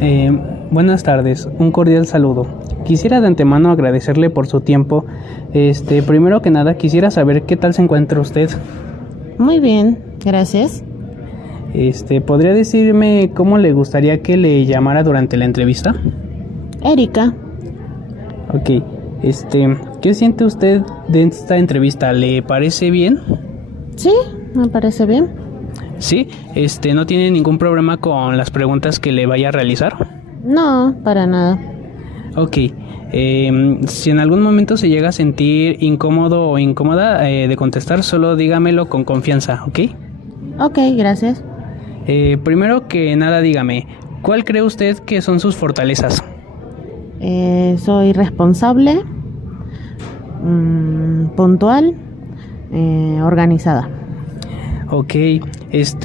Eh, Buenas tardes, un cordial saludo. Quisiera de antemano agradecerle por su tiempo. Primero que nada quisiera saber qué tal se encuentra usted. Muy bien, gracias. ¿Podría decirme cómo le gustaría que le llamara durante la entrevista? Erika, Ok, ¿qué siente usted de esta entrevista? ¿Le parece bien? sí, me parece bien. Sí, ¿no tiene ningún problema con las preguntas que le vaya a realizar? No, para nada. Ok, si en algún momento se llega a sentir incómodo o incómoda de contestar, solo dígamelo con confianza, ¿ok? Ok, gracias. Primero que nada, dígame, ¿cuál cree usted que son sus fortalezas? Soy responsable, puntual, organizada. Ok,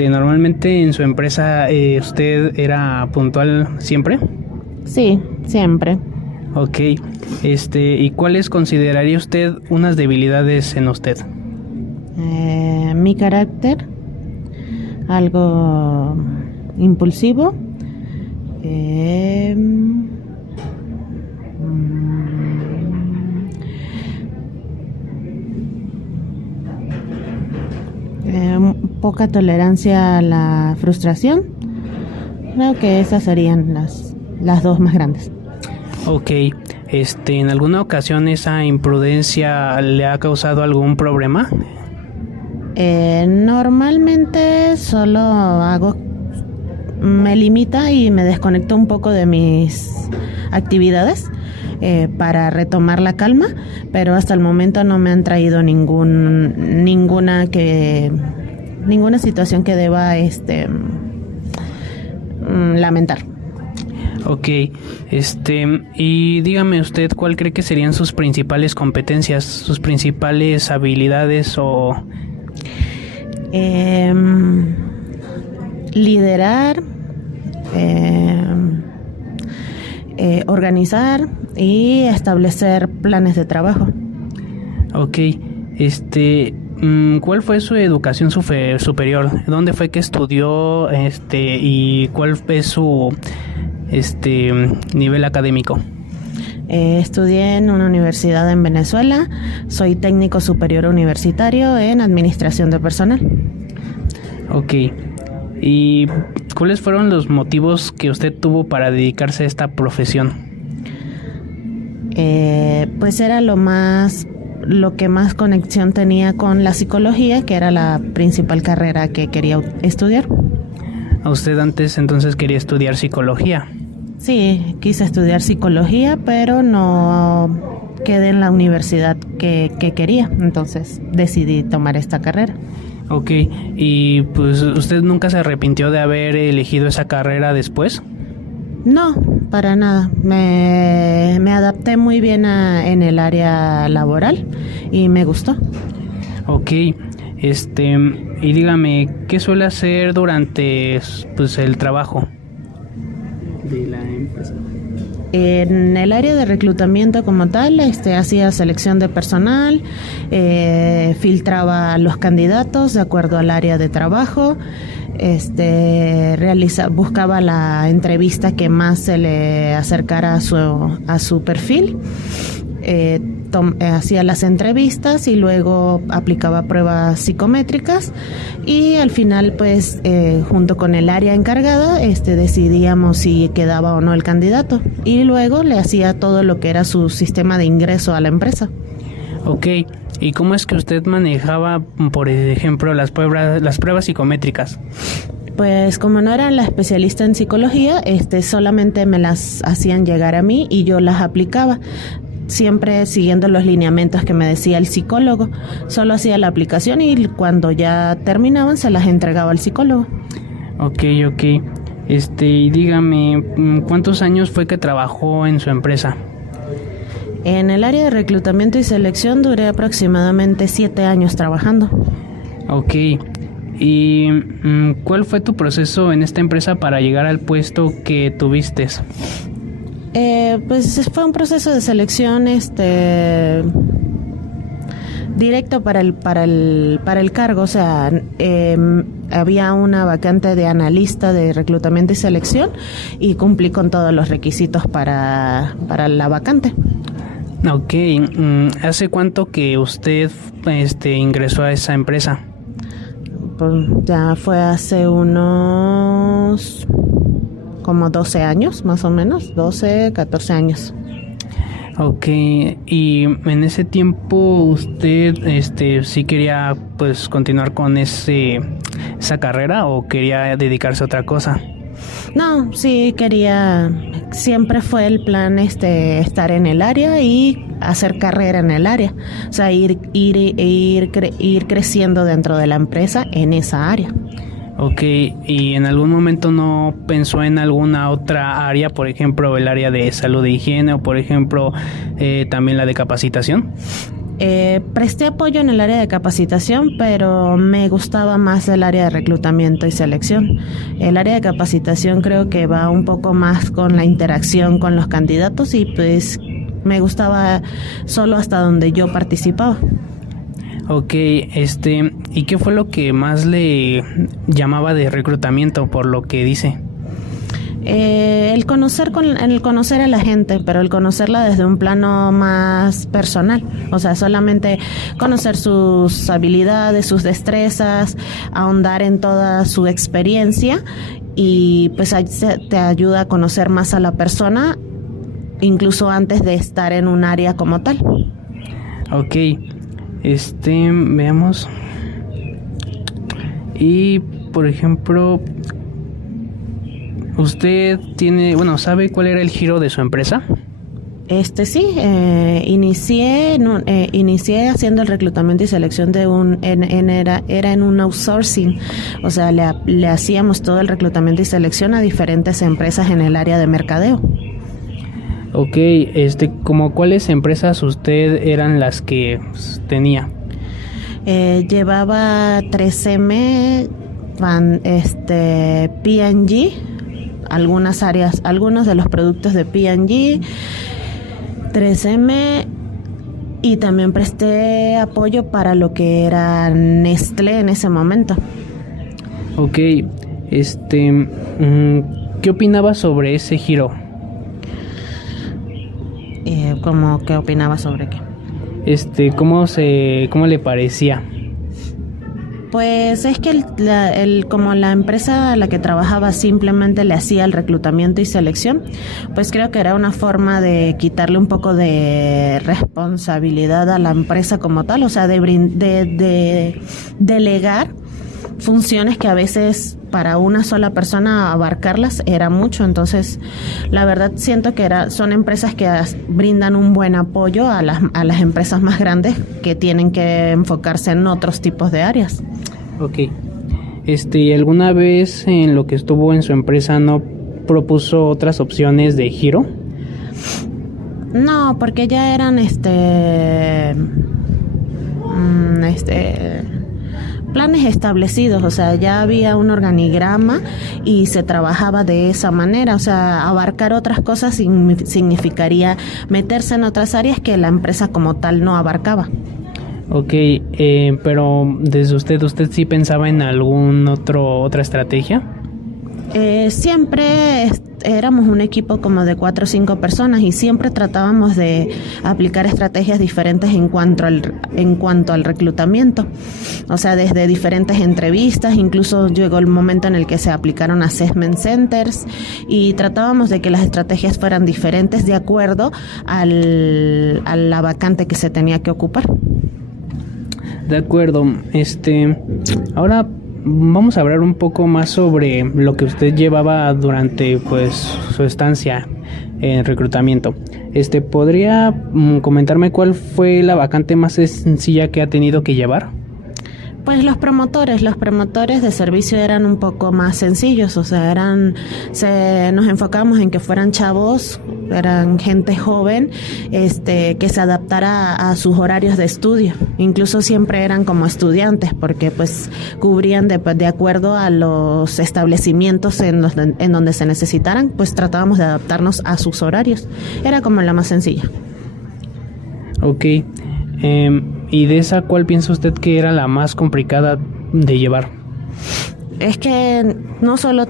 normalmente en su empresa usted era puntual siempre. Sí, siempre. Ok, ¿y cuáles consideraría usted unas debilidades en usted? Mi carácter, algo impulsivo. Eh, Poca tolerancia a la frustración. Creo que esas serían las dos más grandes. Ok, ¿en alguna ocasión esa imprudencia le ha causado algún problema? Normalmente solo me limita y me desconecto un poco de mis actividades para retomar la calma, pero hasta el momento no me han traído ninguna situación que deba lamentar. Ok, y dígame usted, ¿cuál cree que serían sus principales competencias, sus principales habilidades o...? Liderar, organizar y establecer planes de trabajo. Ok, ¿cuál fue su educación superior? ¿Dónde fue que estudió, y cuál fue su, nivel académico? Estudié en una universidad en Venezuela. Soy técnico superior universitario en administración de personal. Ok, ¿y cuáles fueron los motivos que usted tuvo para dedicarse a esta profesión? Pues era lo que más conexión tenía con la psicología, que era la principal carrera que quería estudiar. ¿A usted antes entonces quería estudiar psicología? Sí, quise estudiar psicología, pero no quedé en la universidad que quería, entonces decidí tomar esta carrera. Ok, ¿y pues usted nunca se arrepintió de haber elegido esa carrera después? No, para nada. Me adapté muy bien en el área laboral y me gustó. Ok, y dígame, ¿qué suele hacer durante pues el trabajo de la empresa? En el área de reclutamiento como tal, hacía selección de personal, filtraba los candidatos de acuerdo al área de trabajo, buscaba la entrevista que más se le acercara a su perfil. Hacía las entrevistas y luego aplicaba pruebas psicométricas y al final pues junto con el área encargada decidíamos si quedaba o no el candidato y luego le hacía todo lo que era su sistema de ingreso a la empresa. Ok, ¿y cómo es que usted manejaba, por ejemplo, las pruebas psicométricas? Pues como no era la especialista en psicología, solamente me las hacían llegar a mí y yo las aplicaba. Siempre siguiendo los lineamientos que me decía el psicólogo. Solo hacía la aplicación y cuando ya terminaban se las entregaba al psicólogo. Ok. Y dígame, ¿cuántos años fue que trabajó en su empresa? En el área de reclutamiento y selección duré aproximadamente 7 años trabajando. Ok. ¿Y cuál fue tu proceso en esta empresa para llegar al puesto que tuviste? Pues fue un proceso de selección Directo para el cargo, o sea, había una vacante de analista de reclutamiento y selección y cumplí con todos los requisitos para la vacante. Ok, ¿hace cuánto que usted ingresó a esa empresa? Pues ya fue hace unos como 12 años, más o menos, 12, 14 años. Ok, y en ese tiempo usted sí quería pues continuar con esa carrera o quería dedicarse a otra cosa. No, sí quería, siempre fue el plan estar en el área y hacer carrera en el área, o sea, ir creciendo dentro de la empresa en esa área. Ok, ¿y en algún momento no pensó en alguna otra área, por ejemplo, el área de salud e higiene o, por ejemplo, también la de capacitación? Presté apoyo en el área de capacitación, pero me gustaba más el área de reclutamiento y selección. El área de capacitación creo que va un poco más con la interacción con los candidatos y pues me gustaba solo hasta donde yo participaba. Ok, ¿y qué fue lo que más le llamaba de reclutamiento por lo que dice? El conocer a la gente, pero el conocerla desde un plano más personal, o sea, solamente conocer sus habilidades, sus destrezas, ahondar en toda su experiencia y pues te ayuda a conocer más a la persona, incluso antes de estar en un área como tal. Ok, veamos. Y por ejemplo, ¿usted sabe cuál era el giro de su empresa? Sí, inicié haciendo el reclutamiento y selección de era en un outsourcing, o sea, le hacíamos todo el reclutamiento y selección a diferentes empresas en el área de mercadeo. Ok, ¿como cuáles empresas usted eran las que tenía? Llevaba 3M, P&G, algunas áreas, algunos de los productos de P&G, 3M, y también presté apoyo para lo que era Nestlé en ese momento. Ok, ¿qué opinaba sobre ese giro? ¿Cómo qué opinaba sobre qué? ¿Cómo le parecía? Pues es que como la empresa a la que trabajaba simplemente le hacía el reclutamiento y selección, pues creo que era una forma de quitarle un poco de responsabilidad a la empresa como tal, o sea, de delegar funciones que a veces para una sola persona abarcarlas era mucho. Entonces la verdad siento que son empresas que brindan un buen apoyo a las empresas más grandes que tienen que enfocarse en otros tipos de áreas. Ok, ¿y alguna vez en lo que estuvo en su empresa no propuso otras opciones de giro? No, porque ya eran planes establecidos, o sea, ya había un organigrama y se trabajaba de esa manera, o sea, abarcar otras cosas significaría meterse en otras áreas que la empresa como tal no abarcaba. Ok, pero desde usted sí pensaba en otra estrategia. Siempre éramos un equipo como de 4 o 5 personas y siempre tratábamos de aplicar estrategias diferentes en cuanto al reclutamiento. O sea, desde diferentes entrevistas, incluso llegó el momento en el que se aplicaron assessment centers y tratábamos de que las estrategias fueran diferentes de acuerdo a la vacante que se tenía que ocupar. De acuerdo, ahora vamos a hablar un poco más sobre lo que usted llevaba durante su estancia en reclutamiento. ¿Podría comentarme cuál fue la vacante más sencilla que ha tenido que llevar? Pues los promotores de servicio eran un poco más sencillos, o sea, nos enfocamos en que fueran chavos, eran gente joven, que se adaptara a sus horarios de estudio. Incluso siempre eran como estudiantes, porque pues cubrían de acuerdo a los establecimientos en donde se necesitaran, pues tratábamos de adaptarnos a sus horarios. Era como la más sencilla. Ok. Y de esa, ¿cuál piensa usted que era la más complicada de llevar? Es que no solo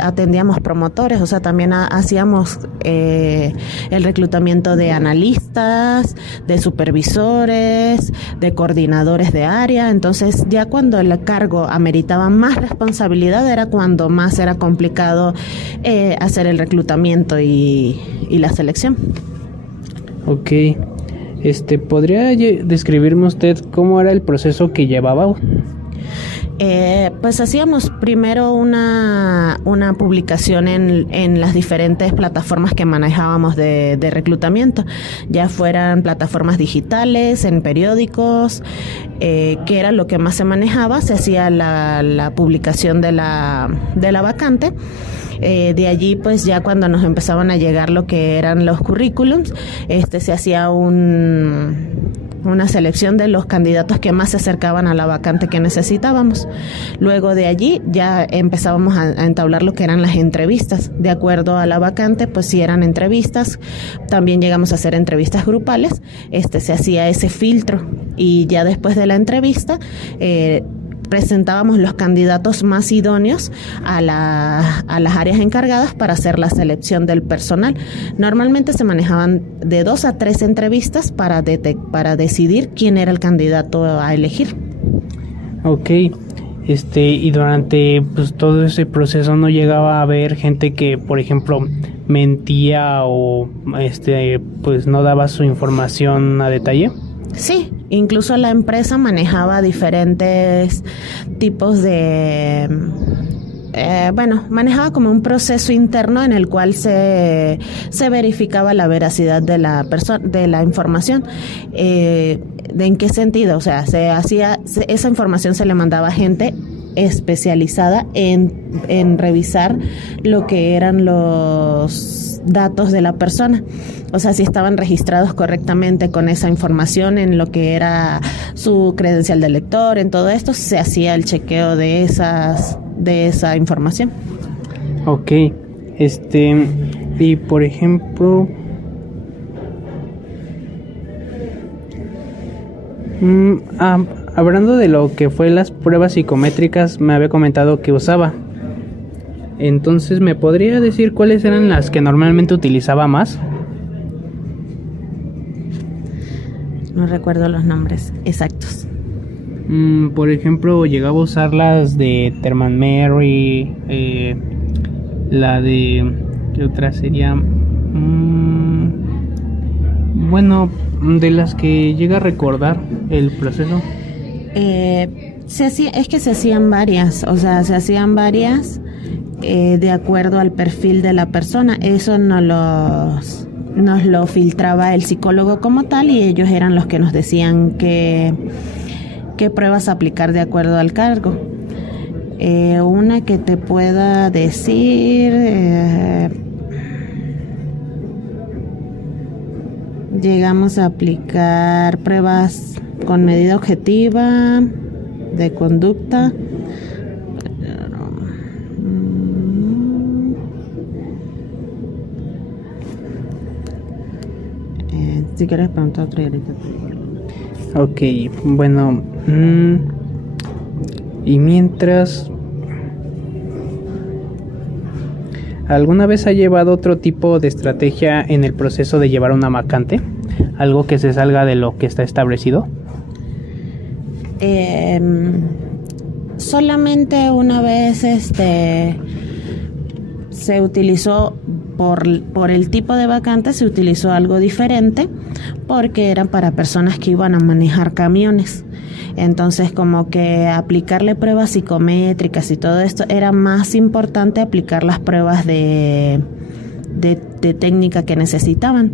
atendíamos promotores, o sea, también hacíamos el reclutamiento de analistas, de supervisores, de coordinadores de área. Entonces, ya cuando el cargo ameritaba más responsabilidad, era cuando más era complicado hacer el reclutamiento y la selección. Ok. ¿Podría describirme usted cómo era el proceso que llevaba? Pues hacíamos primero una publicación en las diferentes plataformas que manejábamos de reclutamiento, ya fueran plataformas digitales, en periódicos, que era lo que más se manejaba. Se hacía la publicación de la vacante. De allí, pues ya cuando nos empezaban a llegar lo que eran los currículums, se hacía una selección de los candidatos que más se acercaban a la vacante que necesitábamos. Luego de allí ya empezábamos a entablar lo que eran las entrevistas. De acuerdo a la vacante, pues si eran entrevistas, también llegamos a hacer entrevistas grupales. Se hacía ese filtro y ya después de la entrevista, presentábamos los candidatos más idóneos a las áreas encargadas para hacer la selección del personal. Normalmente se manejaban de 2 a 3 entrevistas para decidir quién era el candidato a elegir. Ok. Y durante pues todo ese proceso no llegaba a haber gente que, por ejemplo, mentía o pues no daba su información a detalle. Sí, incluso la empresa manejaba diferentes tipos de... manejaba como un proceso interno en el cual se verificaba la veracidad de la información. ¿En qué sentido? O sea, esa información se le mandaba a gente especializada en revisar lo que eran los datos de la persona. O sea, si estaban registrados correctamente con esa información en lo que era su credencial de lector, en todo esto se hacía el chequeo de esa información. Ok. Y por ejemplo, hablando de lo que fue las pruebas psicométricas, me había comentado que usaba. Entonces, ¿me podría decir cuáles eran las que normalmente utilizaba más? No recuerdo los nombres exactos. Por ejemplo, llegaba a usar las de Therman Mary, la de... ¿qué otra sería? De las que llega a recordar el proceso. Se hacían varias, de acuerdo al perfil de la persona. Eso nos lo filtraba el psicólogo como tal, y ellos eran los que nos decían qué pruebas aplicar de acuerdo al cargo. Una que te pueda decir, llegamos a aplicar pruebas con medida objetiva, de conducta. Si quieres preguntar otra ahorita. Ok, bueno. Y mientras, ¿alguna vez ha llevado otro tipo de estrategia en el proceso de llevar una vacante? ¿Algo que se salga de lo que está establecido? Solamente una vez se utilizó, por el tipo de vacante, se utilizó algo diferente, porque eran para personas que iban a manejar camiones. Entonces, como que aplicarle pruebas psicométricas y todo esto, era más importante aplicar las pruebas de técnica que necesitaban.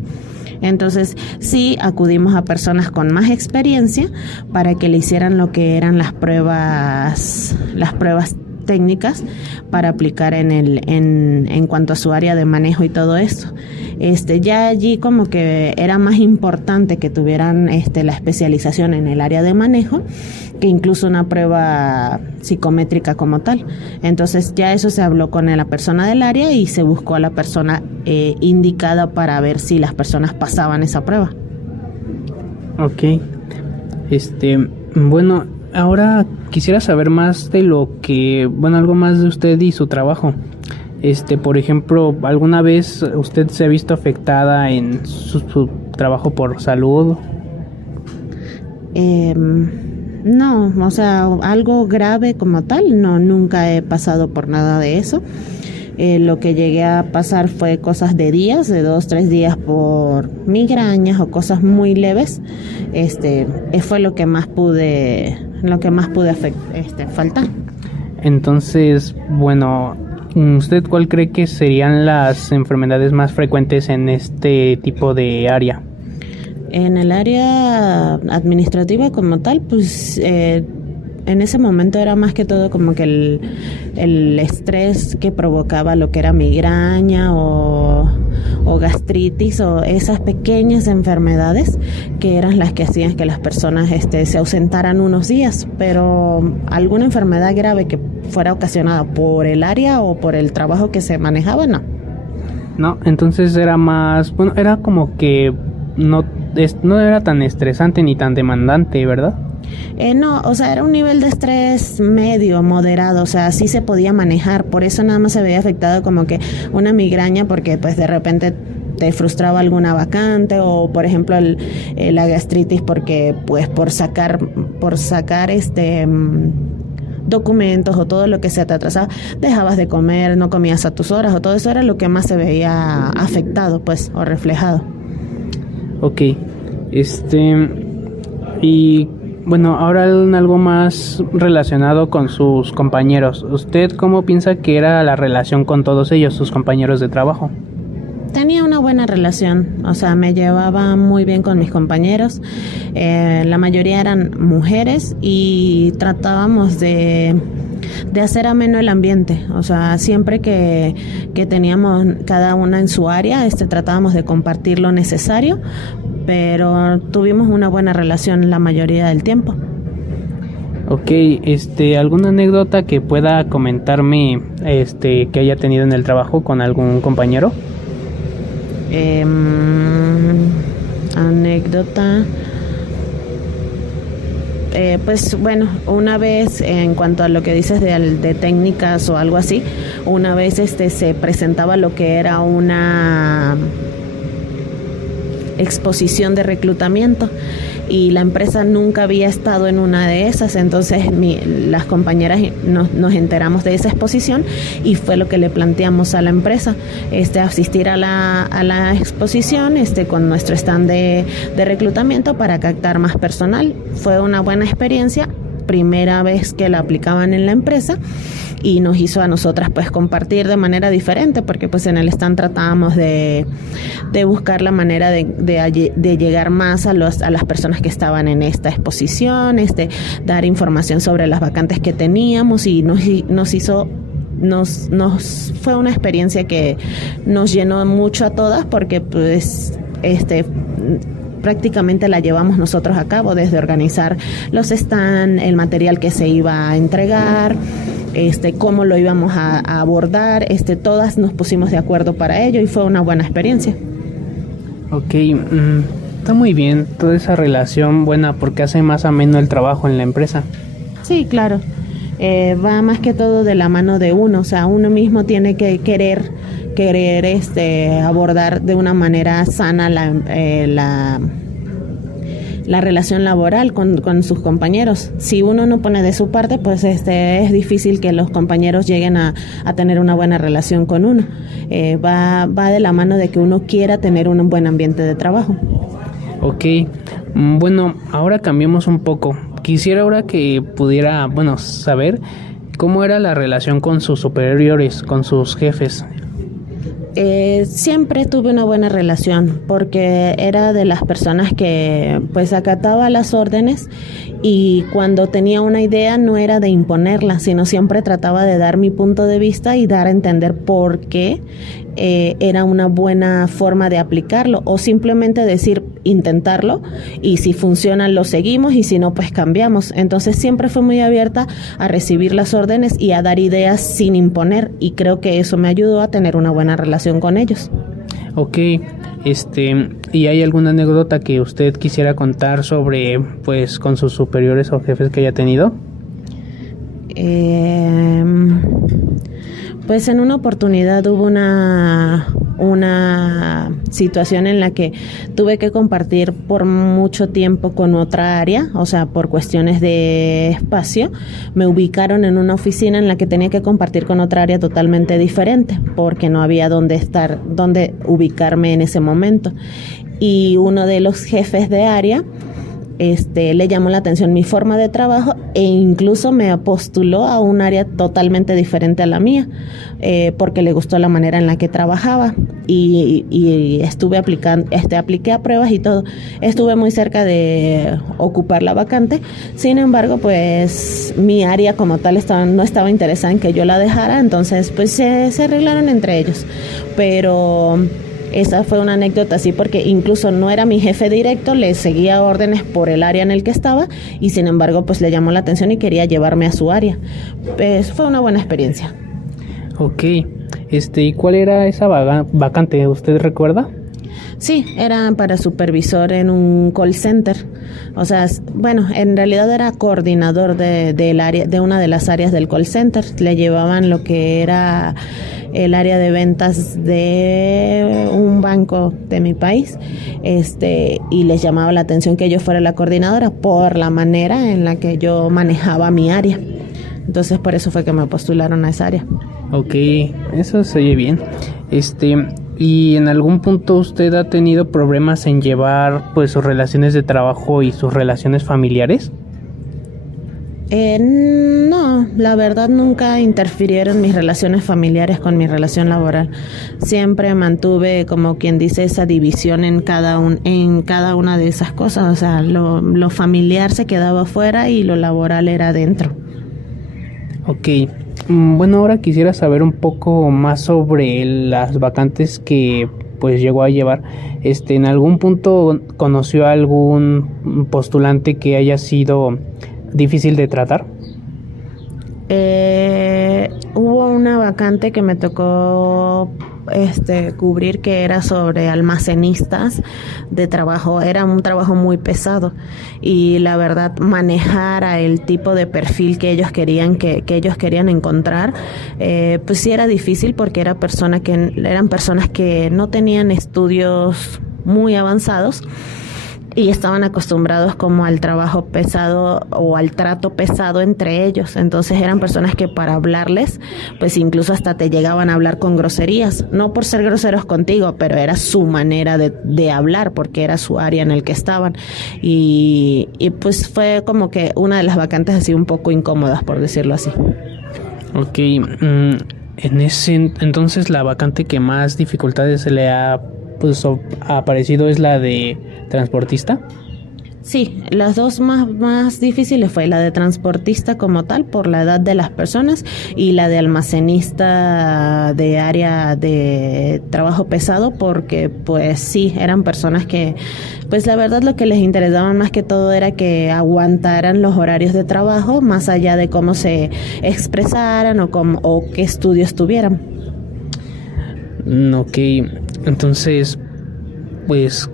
Entonces, sí acudimos a personas con más experiencia para que le hicieran lo que eran las pruebas técnicas para aplicar en cuanto a su área de manejo y todo esto. Ya allí como que era más importante que tuvieran la especialización en el área de manejo que incluso una prueba psicométrica como tal. Entonces ya eso se habló con la persona del área y se buscó a la persona indicada para ver si las personas pasaban esa prueba. Ok. Bueno, ahora quisiera saber más de algo más de usted y su trabajo. Por ejemplo, ¿alguna vez usted se ha visto afectada en su trabajo por salud? No, o sea, algo grave como tal, no, nunca he pasado por nada de eso. Lo que llegué a pasar fue cosas de días, de 2, 3 días por migrañas o cosas muy leves. Fue lo que más pude faltar. Entonces, bueno, ¿usted cuál cree que serían las enfermedades más frecuentes en este tipo de área? En el área administrativa como tal, pues en ese momento era más que todo como que el estrés que provocaba lo que era migraña o gastritis o esas pequeñas enfermedades que eran las que hacían que las personas se ausentaran unos días, pero alguna enfermedad grave que fuera ocasionada por el área o por el trabajo que se manejaba, no. No, entonces era más, bueno, era como que no era tan estresante ni tan demandante, ¿verdad? No, o sea, era un nivel de estrés medio, moderado, o sea, sí se podía manejar, por eso nada más se veía afectado como que una migraña, porque pues de repente te frustraba alguna vacante o por ejemplo la gastritis porque pues por sacar documentos o todo lo que se te atrasaba, dejabas de comer, no comías a tus horas o todo eso era lo que más se veía afectado pues o reflejado. Ok, y bueno, ahora algo más relacionado con sus compañeros. ¿Usted cómo piensa que era la relación con todos ellos, sus compañeros de trabajo? Tenía una buena relación, o sea, me llevaba muy bien con mis compañeros. La mayoría eran mujeres y tratábamos de hacer ameno el ambiente, o sea, siempre que teníamos cada una en su área, tratábamos de compartir lo necesario, pero tuvimos una buena relación la mayoría del tiempo. Ok, ¿alguna anécdota que pueda comentarme, que haya tenido en el trabajo con algún compañero? Anécdota. Pues bueno, una vez en cuanto a lo que dices de técnicas o algo así, una vez se presentaba lo que era una exposición de reclutamiento y la empresa nunca había estado en una de esas, entonces las compañeras nos enteramos de esa exposición y fue lo que le planteamos a la empresa, asistir a la exposición con nuestro stand de reclutamiento para captar más personal. Fue una buena experiencia, primera vez que la aplicaban en la empresa y nos hizo a nosotras pues compartir de manera diferente porque pues en el stand tratábamos de buscar la manera de llegar más a las personas que estaban en esta exposición, dar información sobre las vacantes que teníamos y nos fue una experiencia que nos llenó mucho a todas porque pues prácticamente la llevamos nosotros a cabo, desde organizar los stands, el material que se iba a entregar, cómo lo íbamos a abordar, todas nos pusimos de acuerdo para ello y fue una buena experiencia. Ok, está muy bien toda esa relación buena porque hace más ameno el trabajo en la empresa. Sí, claro, va más que todo de la mano de uno, o sea, uno mismo tiene que querer abordar de una manera sana la relación laboral con sus compañeros. Si uno no pone de su parte, pues es difícil que los compañeros lleguen a tener una buena relación con uno. Va de la mano de que uno quiera tener un buen ambiente de trabajo. Ok, bueno, ahora cambiemos un poco. Quisiera ahora que pudiera, saber cómo era la relación con sus superiores, con sus jefes. Siempre tuve una buena relación porque era de las personas que pues acataba las órdenes y cuando tenía una idea no era de imponerla, sino siempre trataba de dar mi punto de vista y dar a entender por qué era una buena forma de aplicarlo o simplemente decir intentarlo y si funciona lo seguimos y si no pues cambiamos. Entonces siempre fui muy abierta a recibir las órdenes y a dar ideas sin imponer y creo que eso me ayudó a tener una buena relación con ellos. Ok, ¿y hay alguna anécdota que usted quisiera contar sobre, pues, con sus superiores o jefes que haya tenido? Pues en una oportunidad hubo una situación en la que tuve que compartir por mucho tiempo con otra área, o sea, por cuestiones de espacio, me ubicaron en una oficina en la que tenía que compartir con otra área totalmente diferente, porque no había dónde ubicarme en ese momento. Y uno de los jefes de área le llamó la atención mi forma de trabajo e incluso me postuló a un área totalmente diferente a la mía, porque le gustó la manera en la que trabajaba y apliqué a pruebas y todo. Estuve muy cerca de ocupar la vacante, sin embargo, pues mi área como tal no estaba interesada en que yo la dejara, entonces pues se arreglaron entre ellos, pero esa fue una anécdota así porque incluso no era mi jefe directo, le seguía órdenes por el área en el que estaba y sin embargo pues le llamó la atención y quería llevarme a su área. Pues fue una buena experiencia. Ok, ¿y cuál era esa vacante? ¿Usted recuerda? Sí, era para supervisor en un call center. O sea, bueno, en realidad era coordinador del área, de una de las áreas del call center. Le llevaban lo que era el área de ventas de un banco de mi país, y les llamaba la atención que yo fuera la coordinadora por la manera en la que yo manejaba mi área. Entonces, por eso fue que me postularon a esa área. Ok, eso se oye bien. ¿Y en algún punto usted ha tenido problemas en llevar pues sus relaciones de trabajo y sus relaciones familiares? No, la verdad nunca interfirieron mis relaciones familiares con mi relación laboral. Siempre mantuve, como quien dice, esa división en cada una de esas cosas. O sea, lo familiar se quedaba afuera y lo laboral era adentro. Ok, bueno, ahora quisiera saber un poco más sobre las vacantes que pues llegó a llevar. ¿En algún punto conoció a algún postulante que haya sido difícil de tratar? Hubo una vacante que me tocó cubrir, que era sobre almacenistas de trabajo. Era un trabajo muy pesado y la verdad manejar a el tipo de perfil que ellos querían encontrar, pues sí era difícil porque eran personas que no tenían estudios muy avanzados y estaban acostumbrados como al trabajo pesado o al trato pesado entre ellos. Entonces eran personas que para hablarles, pues incluso hasta te llegaban a hablar con groserías, no por ser groseros contigo, pero era su manera de hablar porque era su área en el que estaban. Y pues fue como que una de las vacantes así un poco incómodas, por decirlo así. Ok, entonces la vacante que más dificultades se le ha aparecido es la de transportista. Sí, las dos más difíciles fue la de transportista como tal por la edad de las personas y la de almacenista de área de trabajo pesado porque pues sí, eran personas que pues la verdad lo que les interesaba más que todo era que aguantaran los horarios de trabajo más allá de cómo se expresaran o qué estudios tuvieran. Ok, entonces pues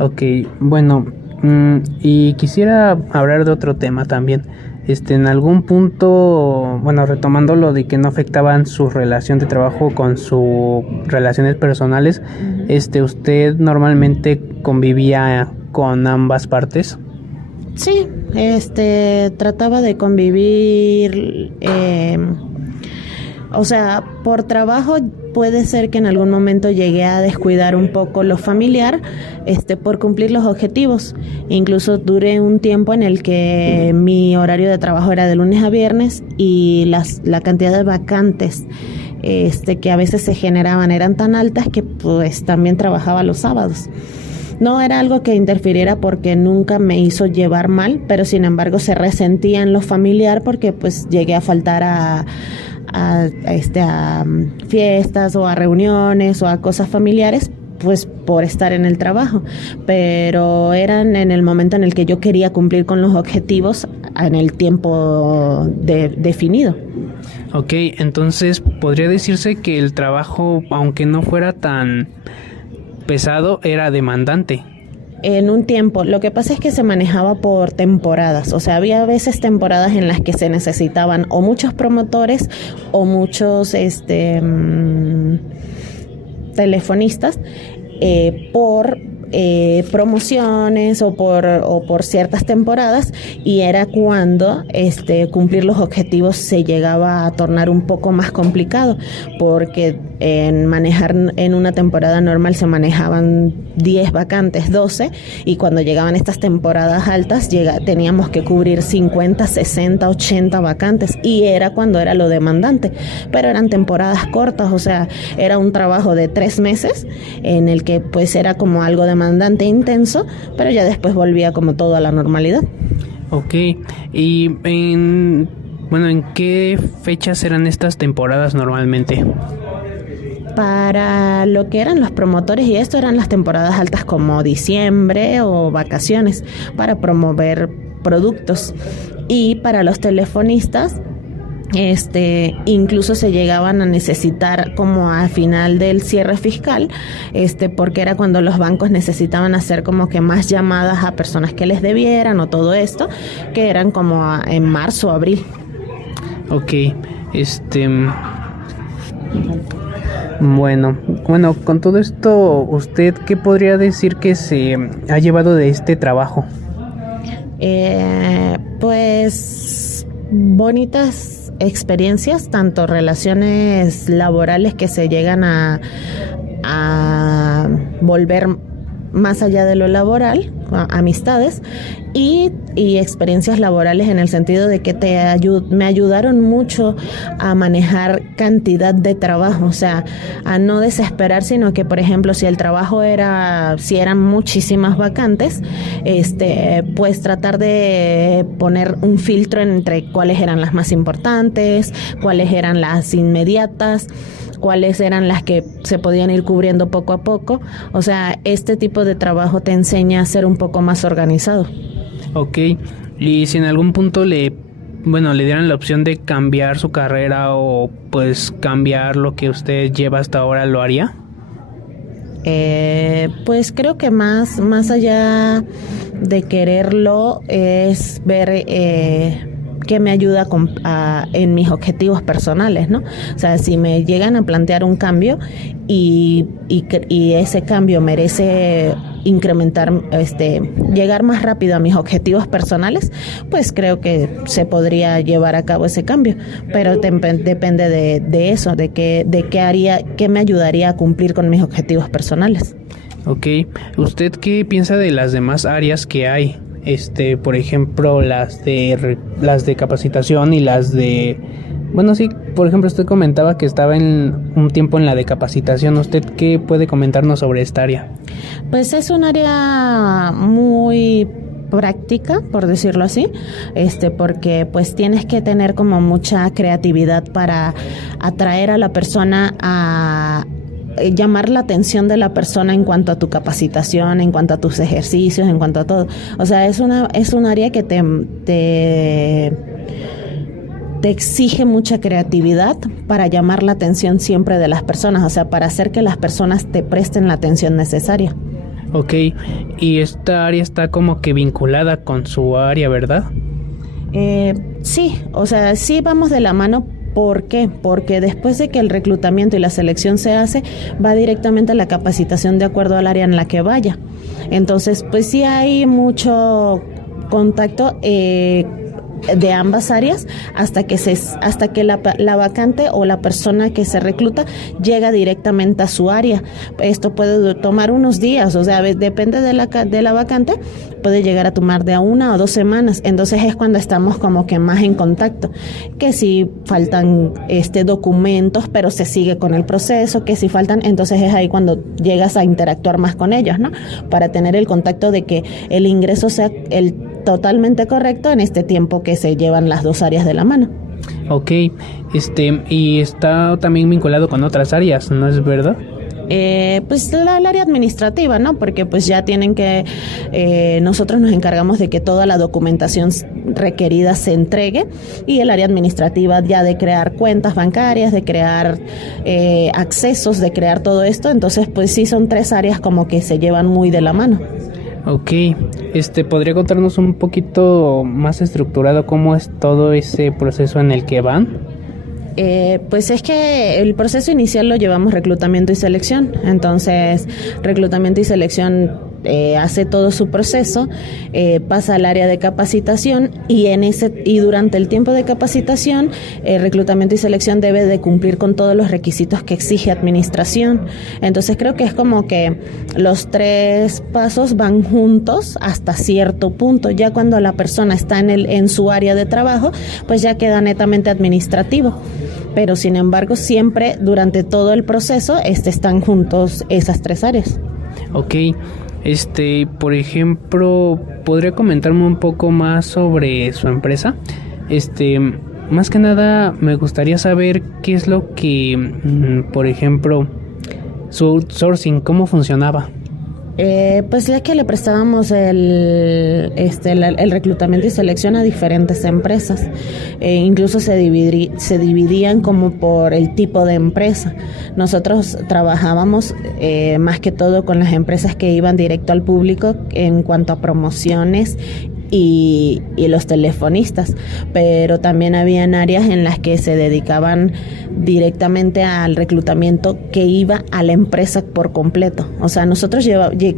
ok, bueno, y quisiera hablar de otro tema también. En algún punto, bueno, retomando lo de que no afectaban su relación de trabajo con sus relaciones personales, ¿usted normalmente convivía con ambas partes? Sí, trataba de convivir, o sea, por trabajo puede ser que en algún momento llegué a descuidar un poco lo familiar, por cumplir los objetivos. Incluso duré un tiempo en el que mi horario de trabajo era de lunes a viernes y la cantidad de vacantes que a veces se generaban eran tan altas que pues también trabajaba los sábados. No era algo que interfiriera porque nunca me hizo llevar mal, pero sin embargo se resentía en lo familiar porque pues llegué a faltar a fiestas o a reuniones o a cosas familiares pues por estar en el trabajo, pero eran en el momento en el que yo quería cumplir con los objetivos en el tiempo definido. Ok, entonces podría decirse que el trabajo, aunque no fuera tan pesado, era demandante. En un tiempo, lo que pasa es que se manejaba por temporadas, o sea, había veces temporadas en las que se necesitaban o muchos promotores o muchos telefonistas por promociones o por ciertas temporadas, y era cuando cumplir los objetivos se llegaba a tornar un poco más complicado, porque en manejar en una temporada normal se manejaban 10 vacantes, 12, y cuando llegaban estas temporadas altas teníamos que cubrir 50, 60, 80 vacantes, y era cuando era lo demandante, pero eran temporadas cortas, o sea, era un trabajo de 3 meses en el que pues era como algo demandante e intenso, pero ya después volvía como todo a la normalidad. Ok, y ¿en qué fechas eran estas temporadas normalmente? Para lo que eran los promotores y esto eran las temporadas altas como diciembre o vacaciones para promover productos, y para los telefonistas incluso se llegaban a necesitar como a final del cierre fiscal, porque era cuando los bancos necesitaban hacer como que más llamadas a personas que les debieran o todo esto, que eran como en marzo o abril. Ok, Bueno, con todo esto, ¿usted qué podría decir que se ha llevado de este trabajo? Pues bonitas experiencias, tanto relaciones laborales que se llegan a volver más allá de lo laboral, amistades, y experiencias laborales en el sentido de que me ayudaron mucho a manejar cantidad de trabajo, o sea, a no desesperar, sino que, por ejemplo, si eran muchísimas vacantes, pues tratar de poner un filtro entre cuáles eran las más importantes, cuáles eran las inmediatas, cuáles eran las que se podían ir cubriendo poco a poco. O sea, este tipo de trabajo te enseña a ser un poco más organizado. Ok, y si en algún punto le dieran la opción de cambiar su carrera o pues cambiar lo que usted lleva hasta ahora, ¿lo haría? Pues creo que más allá de quererlo es ver que me ayuda en mis objetivos personales, ¿no? O sea, si me llegan a plantear un cambio y ese cambio merece incrementar, llegar más rápido a mis objetivos personales, pues creo que se podría llevar a cabo ese cambio, pero depende de eso, de qué me ayudaría a cumplir con mis objetivos personales. Ok, ¿usted qué piensa de las demás áreas que hay? Por ejemplo, las de capacitación y las de... Bueno, sí, por ejemplo, usted comentaba que estaba en un tiempo en la de capacitación. ¿Usted qué puede comentarnos sobre esta área? Pues es un área muy práctica, por decirlo así, porque pues tienes que tener como mucha creatividad para atraer a la persona a llamar la atención de la persona en cuanto a tu capacitación, en cuanto a tus ejercicios, en cuanto a todo. O sea, es un área que te exige mucha creatividad para llamar la atención siempre de las personas, o sea, para hacer que las personas te presten la atención necesaria. Ok, y esta área está como que vinculada con su área, ¿verdad? Sí, o sea, sí vamos de la mano. ¿Por qué? Porque después de que el reclutamiento y la selección se hace, va directamente a la capacitación de acuerdo al área en la que vaya. Entonces, pues sí hay mucho contacto de ambas áreas hasta que la vacante o la persona que se recluta llega directamente a su área. Esto puede tomar unos días, o sea, depende de la vacante, puede llegar a tomar de 1 o 2 semanas. Entonces es cuando estamos como que más en contacto, que si faltan documentos, pero se sigue con el proceso, que si faltan, entonces es ahí cuando llegas a interactuar más con ellos, ¿no? Para tener el contacto de que el ingreso sea el totalmente correcto en este tiempo que se llevan las dos áreas de la mano. Ok, y está también vinculado con otras áreas, ¿no es verdad? Pues el área administrativa, ¿no? Porque pues ya tienen que, nosotros nos encargamos de que toda la documentación requerida se entregue, y el área administrativa ya de crear cuentas bancarias, de crear accesos, de crear todo esto. Entonces pues sí, son 3 áreas como que se llevan muy de la mano. Ok, ¿podría contarnos un poquito más estructurado cómo es todo ese proceso en el que van? Pues es que el proceso inicial lo llevamos reclutamiento y selección. Entonces, reclutamiento y selección hace todo su proceso, pasa al área de capacitación, y durante el tiempo de capacitación, reclutamiento y selección debe de cumplir con todos los requisitos que exige administración. Entonces creo que es como que los 3 pasos van juntos hasta cierto punto. Ya cuando la persona está en su área de trabajo, pues ya queda netamente administrativo. Pero sin embargo, siempre durante todo el proceso están juntos esas 3 áreas. Ok. Por ejemplo, ¿podría comentarme un poco más sobre su empresa? Más que nada me gustaría saber qué es lo que, por ejemplo, su outsourcing, ¿cómo funcionaba? Pues ya que le prestábamos el reclutamiento y selección a diferentes empresas, incluso se dividían como por el tipo de empresa. Nosotros trabajábamos más que todo con las empresas que iban directo al público en cuanto a promociones y los telefonistas, pero también habían áreas en las que se dedicaban directamente al reclutamiento que iba a la empresa por completo. O sea, nosotros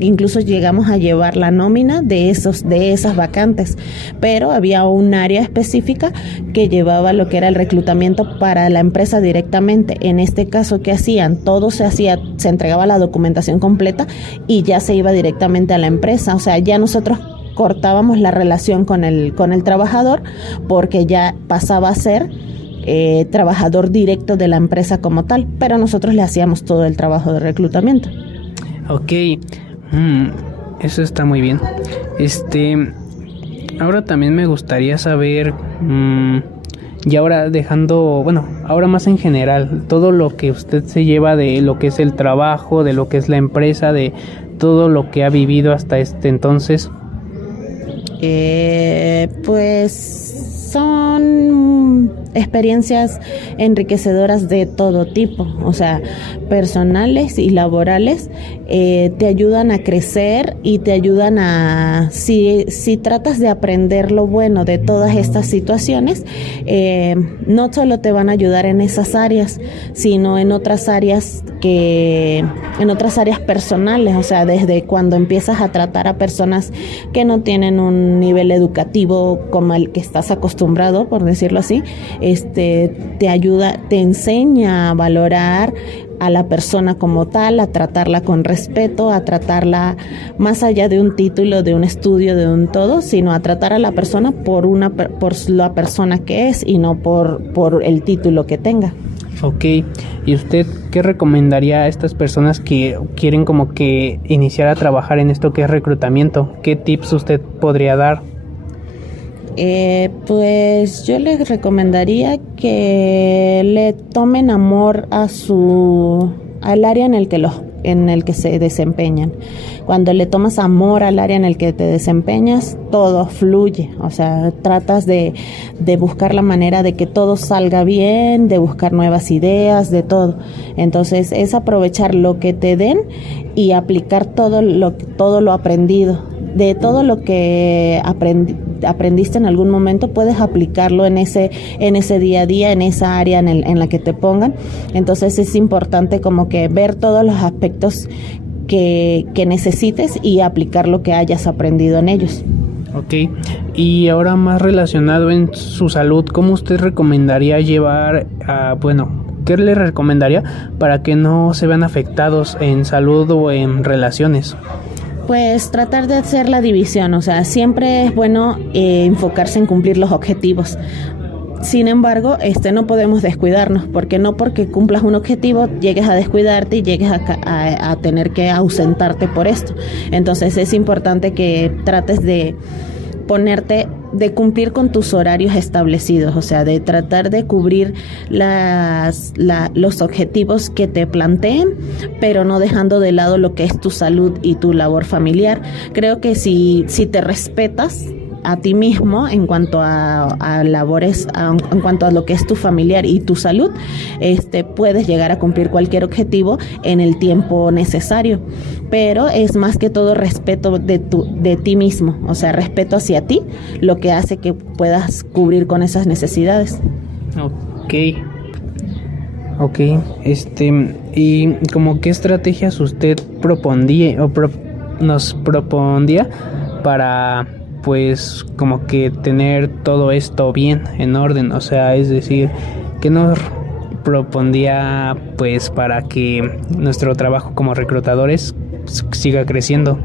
incluso llegamos a llevar la nómina de esas vacantes, pero había un área específica que llevaba lo que era el reclutamiento para la empresa directamente. En este caso, ¿qué hacían? Todo se entregaba la documentación completa y ya se iba directamente a la empresa. O sea, ya nosotros cortábamos la relación con el trabajador, porque ya pasaba a ser trabajador directo de la empresa como tal, pero nosotros le hacíamos todo el trabajo de reclutamiento. Ok, eso está muy bien. Ahora también me gustaría saber, y ahora ahora más en general, todo lo que usted se lleva de lo que es el trabajo, de lo que es la empresa, de todo lo que ha vivido hasta entonces. Pues son experiencias enriquecedoras de todo tipo, o sea, personales y laborales. Te ayudan a crecer y te ayudan si tratas de aprender lo bueno de todas estas situaciones, no solo te van a ayudar en esas áreas, sino en otras áreas personales. O sea, desde cuando empiezas a tratar a personas que no tienen un nivel educativo como el que estás acostumbrado, por decirlo así, te ayuda, te enseña a valorar a la persona como tal, a tratarla con respeto, a tratarla más allá de un título, de un estudio, de un todo, sino a tratar a la persona por la persona que es y no por el título que tenga. Ok, ¿y usted qué recomendaría a estas personas que quieren como que iniciar a trabajar en esto que es reclutamiento? ¿Qué tips usted podría dar? Pues yo les recomendaría que le tomen amor al área en el que se desempeñan. Cuando le tomas amor al área en el que te desempeñas, todo fluye. O sea, tratas de buscar la manera de que todo salga bien, de buscar nuevas ideas, de todo. Entonces es aprovechar lo que te den y aplicar todo lo aprendido. De todo lo que aprendiste en algún momento, puedes aplicarlo en ese día a día, en esa área en la que te pongan. Entonces es importante como que ver todos los aspectos que necesites y aplicar lo que hayas aprendido en ellos. Ok, y ahora más relacionado en su salud, ¿cómo usted recomendaría qué le recomendaría para que no se vean afectados en salud o en relaciones? Pues tratar de hacer la división, o sea, siempre es bueno enfocarse en cumplir los objetivos. Sin embargo, no podemos descuidarnos, porque no porque cumplas un objetivo llegues a descuidarte y llegues a tener que ausentarte por esto. Entonces es importante que trates de cumplir con tus horarios establecidos, o sea, de tratar de cubrir los objetivos que te planteen, pero no dejando de lado lo que es tu salud y tu labor familiar. Creo que si te respetas a ti mismo en cuanto a labores, en cuanto a lo que es tu familiar y tu salud, puedes llegar a cumplir cualquier objetivo en el tiempo necesario, pero es más que todo respeto de ti mismo, o sea, respeto hacia ti, lo que hace que puedas cubrir con esas necesidades. Ok, y como qué estrategias usted nos propondría para, pues, como que tener todo esto bien en orden, o sea, es decir, ¿qué nos propondría, pues, para que nuestro trabajo como reclutadores siga creciendo?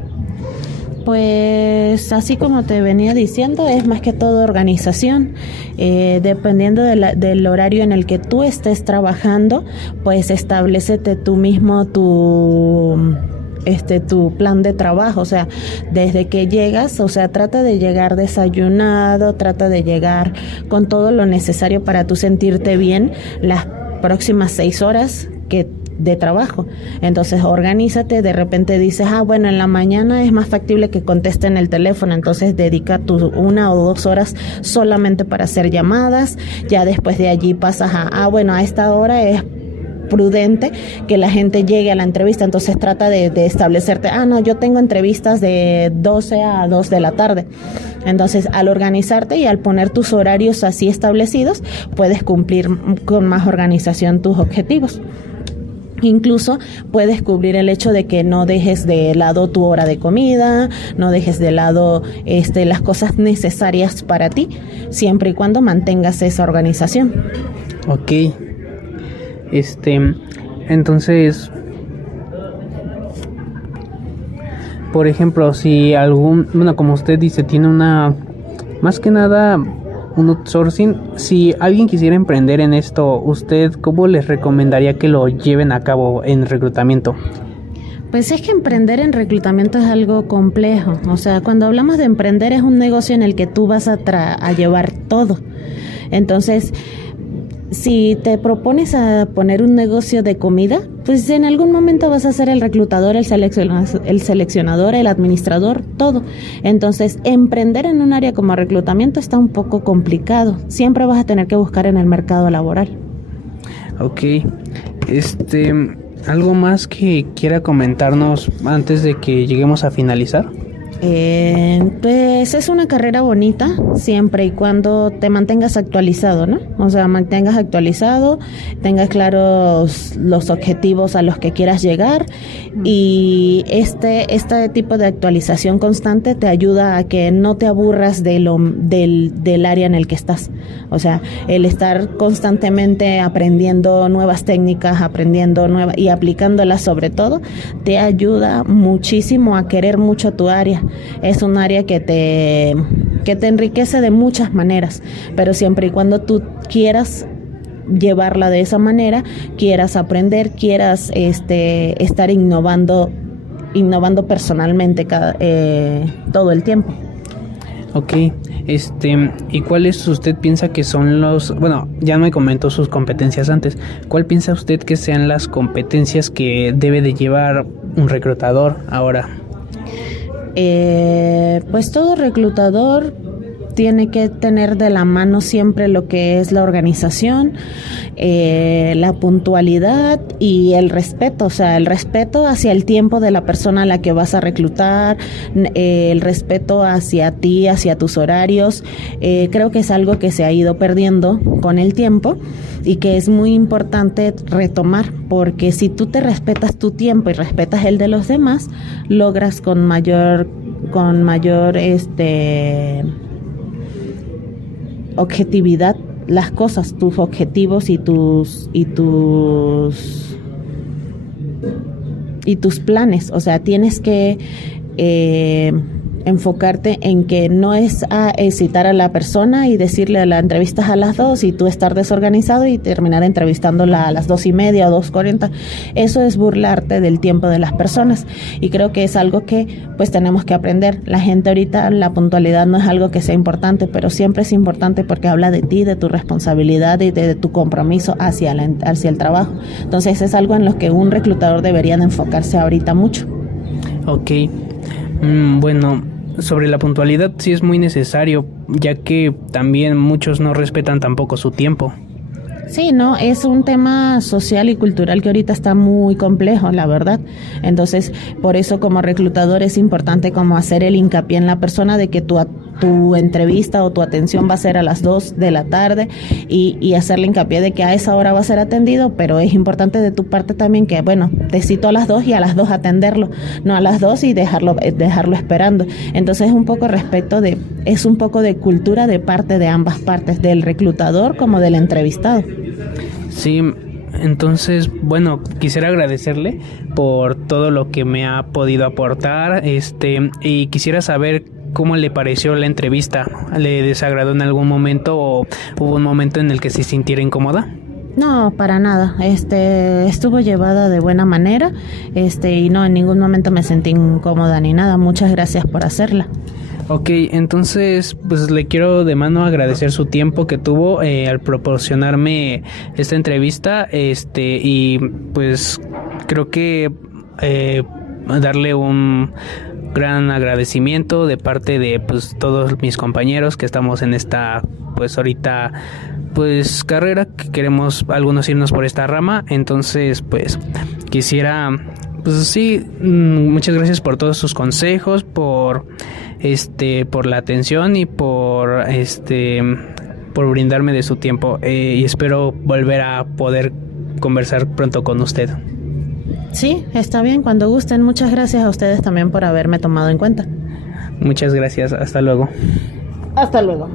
Pues así como te venía diciendo, es más que todo organización. Dependiendo del horario en el que tú estés trabajando, pues establécete tú mismo tu plan de trabajo, o sea, desde que llegas, o sea, trata de llegar desayunado, trata de llegar con todo lo necesario para tú sentirte bien las próximas 6 horas de trabajo. Entonces organízate, de repente dices, bueno, en la mañana es más factible que contesten el teléfono, entonces dedica tus 1 o 2 horas solamente para hacer llamadas, ya después de allí pasas bueno, a esta hora es prudente que la gente llegue a la entrevista, entonces trata de establecerte, no, yo tengo entrevistas de 12 a 2 de la tarde. Entonces, al organizarte y al poner tus horarios así establecidos, puedes cumplir con más organización tus objetivos. Incluso puedes cubrir el hecho de que no dejes de lado tu hora de comida, no dejes de lado las cosas necesarias para ti, siempre y cuando mantengas esa organización. Ok. Entonces, por ejemplo, si como usted dice, tiene más que nada un outsourcing, si alguien quisiera emprender en esto, ¿usted cómo les recomendaría que lo lleven a cabo en reclutamiento? Pues es que emprender en reclutamiento es algo complejo, o sea, cuando hablamos de emprender es un negocio en el que tú vas a llevar todo. Entonces, si te propones a poner un negocio de comida, pues en algún momento vas a ser el reclutador, el seleccionador, el administrador, todo. Entonces, emprender en un área como reclutamiento está un poco complicado. Siempre vas a tener que buscar en el mercado laboral. Ok. ¿Algo más que quiera comentarnos antes de que lleguemos a finalizar? Pues es una carrera bonita siempre y cuando te mantengas actualizado, ¿no? O sea, mantengas actualizado, tengas claros los objetivos a los que quieras llegar, y este tipo de actualización constante te ayuda a que no te aburras del área en el que estás. O sea, el estar constantemente aprendiendo nuevas técnicas, y aplicándolas sobre todo, te ayuda muchísimo a querer mucho tu área. Es un área que te enriquece de muchas maneras, pero siempre y cuando tú quieras llevarla de esa manera, quieras aprender, quieras estar innovando personalmente todo el tiempo. Ok, ¿y cuáles usted piensa que son ya me comentó sus competencias antes, ¿cuál piensa usted que sean las competencias que debe de llevar un reclutador ahora? Pues todo reclutador tiene que tener de la mano siempre lo que es la organización, la puntualidad y el respeto, o sea, el respeto hacia el tiempo de la persona a la que vas a reclutar, el respeto hacia ti, hacia tus horarios. Creo que es algo que se ha ido perdiendo con el tiempo y que es muy importante retomar, porque si tú te respetas tu tiempo y respetas el de los demás, logras con mayor objetividad las cosas, tus objetivos y tus planes. O sea, tienes que enfocarte en que no es citar a la persona y decirle la entrevistas a las 2 y tú estar desorganizado y terminar entrevistándola a las 2:30 o 2:40. Eso es burlarte del tiempo de las personas y creo que es algo que pues tenemos que aprender. La gente ahorita, la puntualidad no es algo que sea importante, pero siempre es importante porque habla de ti, de tu responsabilidad y de tu compromiso hacia el trabajo. Entonces es algo en lo que un reclutador debería de enfocarse ahorita mucho. Ok, bueno, sobre la puntualidad sí es muy necesario, ya que también muchos no respetan tampoco su tiempo. Sí, no, es un tema social y cultural que ahorita está muy complejo, la verdad. Entonces, por eso como reclutador es importante como hacer el hincapié en la persona de que tu entrevista o tu atención va a ser a las 2 de la tarde y hacerle hincapié de que a esa hora va a ser atendido, pero es importante de tu parte también que, bueno, te cito a las 2 y a las 2 atenderlo, no a las 2 y dejarlo esperando. Entonces, es un poco de cultura de parte de ambas partes, del reclutador como del entrevistado. Sí, entonces, bueno, quisiera agradecerle por todo lo que me ha podido aportar, y quisiera saber cómo le pareció la entrevista. ¿Le desagradó en algún momento o hubo un momento en el que se sintiera incómoda? No, para nada. Estuvo llevada de buena manera, y no, en ningún momento me sentí incómoda ni nada. Muchas gracias por hacerla. Ok, entonces pues le quiero de mano agradecer su tiempo que tuvo al proporcionarme esta entrevista, y pues creo que darle un gran agradecimiento de parte de pues todos mis compañeros que estamos en esta pues ahorita pues carrera, que queremos algunos irnos por esta rama. Entonces pues quisiera pues sí, muchas gracias por todos sus consejos, por la atención y por brindarme de su tiempo, y espero volver a poder conversar pronto con usted. Sí, está bien, cuando gusten. Muchas gracias a ustedes también por haberme tomado en cuenta. Muchas gracias, hasta luego. Hasta luego.